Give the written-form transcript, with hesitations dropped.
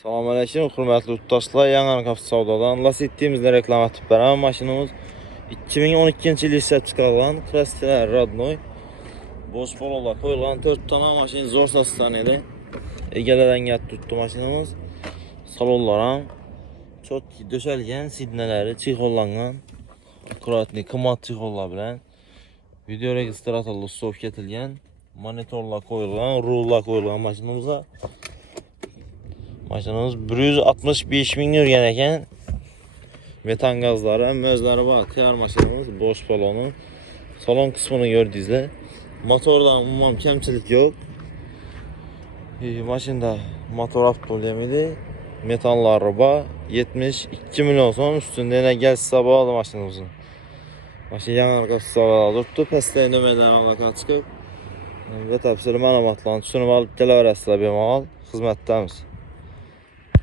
Assalomu alaykum, hurmatli yurtdoshlar. Yangi Kapsi savdodan Lasetti'mizda reklama etib beraman. Mashinamiz 2012-yil ishlab chiqarilgan Craftsman Rodnoy. Bosh bolalar qo'yilgan 4 tona mashina zo'r sasdan edi. Egalarga turibdi mashinamiz. Salonlar ham chotki döşalgan, sidnalari chexollangan. Akkuratli qimmat chexollar bilan video registratorli stop ketilgan. Monitorlar qo'yilgan, rullar qo'yilgan mashinamizga. Maşinamiz 165 ming yurgan ekan. Metan gazlari ham o'zlari bor. Tayyor mashinamiz, bosh baloni. Salon qismini ko'rdingizlar. Motordan umuman kamchilik yo'q. Mashinada motor avtomobil metanlari bor. 72 million so'm ustunda yana gaz sabadi mashinamizning. Mashina yangi arkasida turibdi. Pastda nimadan aloqa chiqib. Batafsil ma'lumotlarni tushunib olib kelaverasizlar bemalol. Xizmatdamiz.